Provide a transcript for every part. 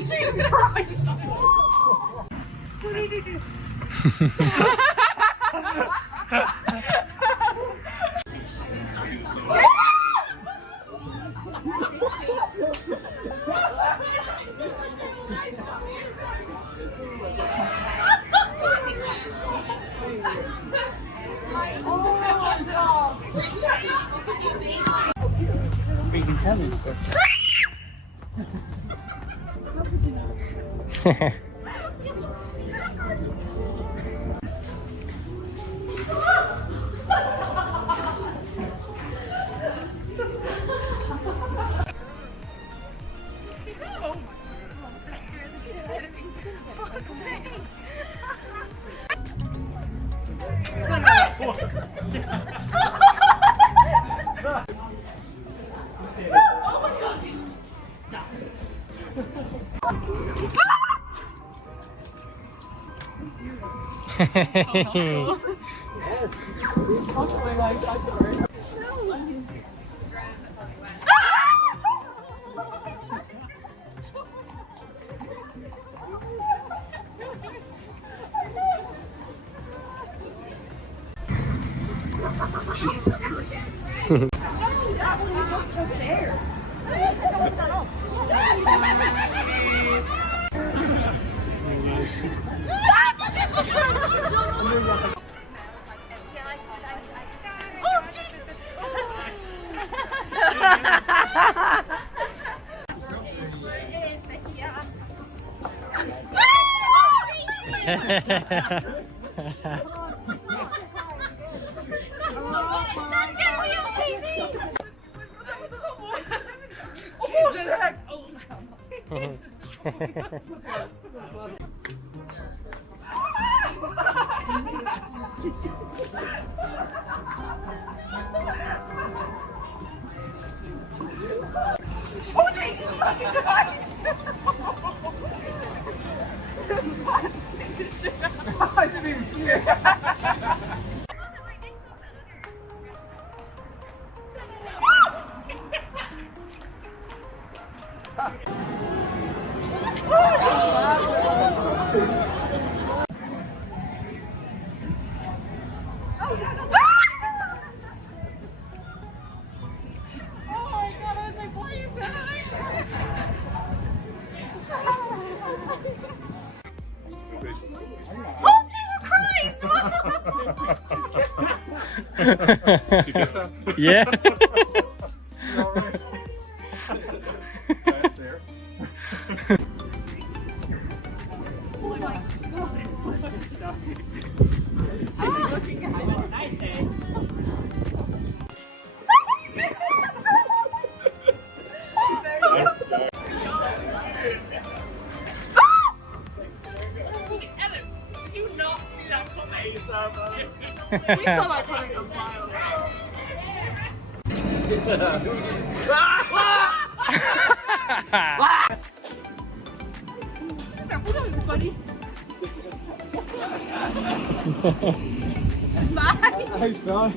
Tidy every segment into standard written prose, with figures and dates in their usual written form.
Jesus Christ! Speaking challenge. Jesus Christ. Oh Jesus fucking Christ! I didn't even see it. Did you get that? Yeah. Alright. That's there. We saw that coming a mile. Bye. I saw it.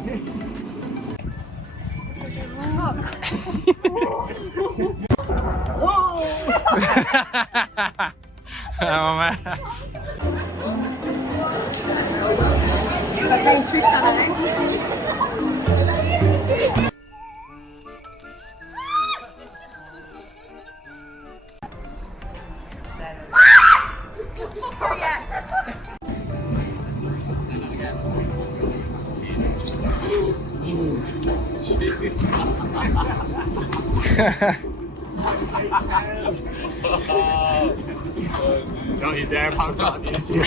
Don't you dare post on YouTube.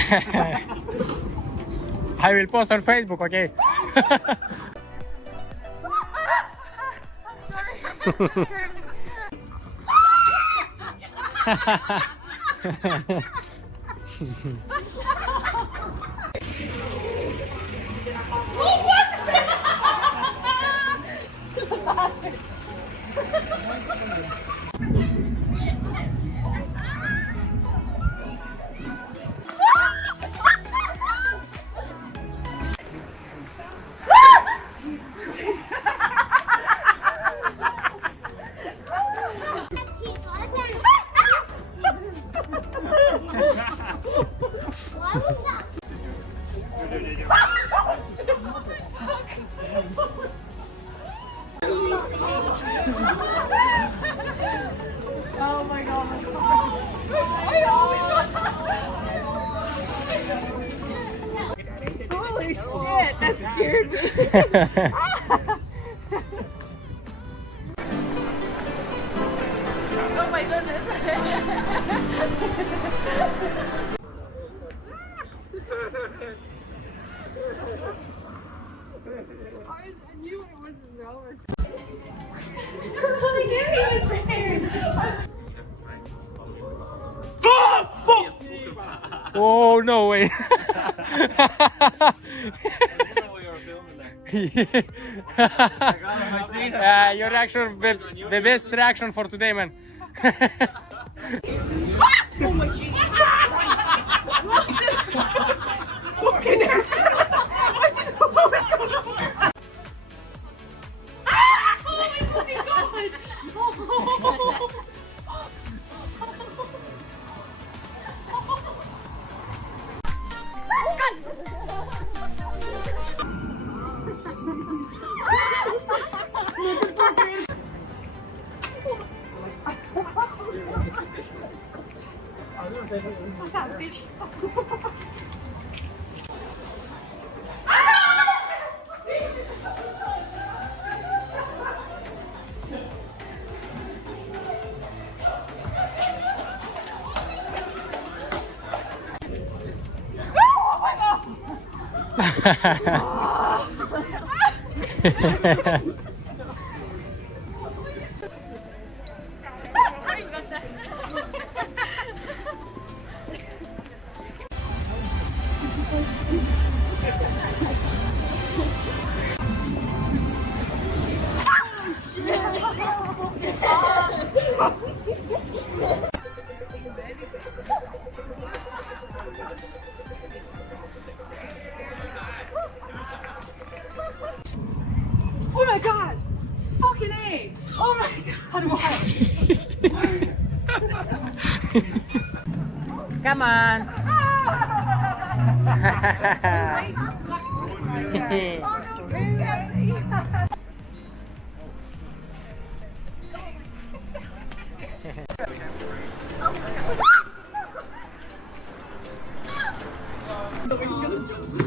I will post on Facebook, okay? scared me. Oh my goodness. I knew it wasn't over. I knew he was there. Oh, no way. Your reaction, the best reaction for today, man. Oh my Jesus. Fucking hell. I didn't know what was going on. Ah! Oh my fucking god. Oh my god! Fucking A! Oh my god, why? Come on.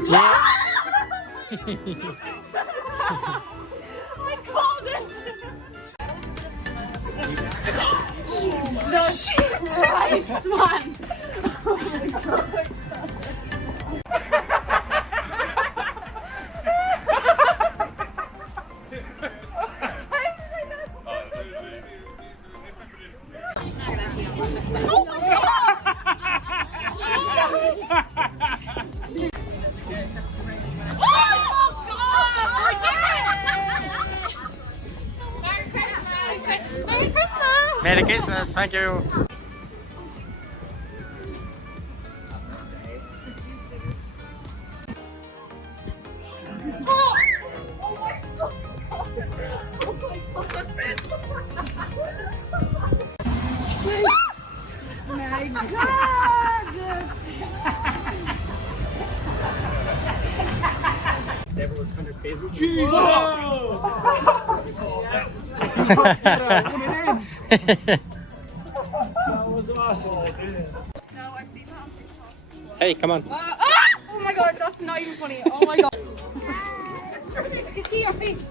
Yeah. I called it! Jesus Christ, man! Oh my god. Merry Christmas, thank you. My god! Everyone's 100 pages. That was awesome. No, I've seen that on TikTok. Hey, come on. Oh my god, that's not even funny. Oh my god. I can see your face.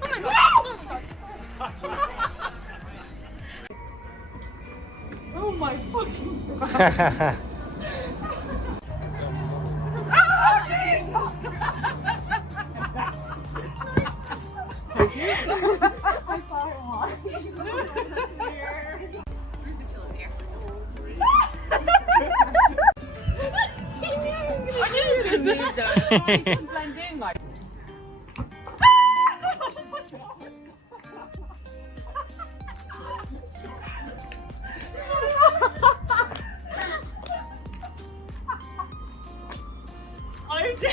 Oh my god. Oh my fucking god. I saw it once. I knew it was blend in like. I did.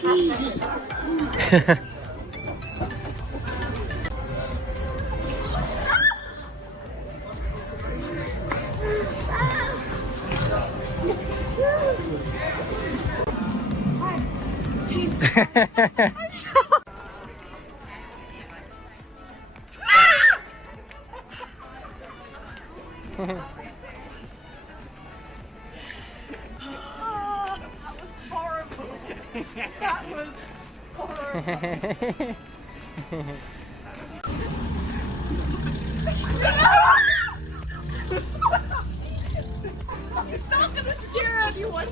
Jesus. Jesus. That was horrible. It's not gonna scare anyone.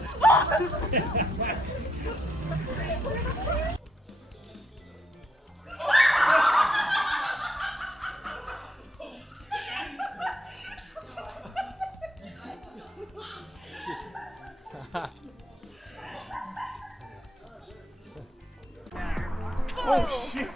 Oh shit!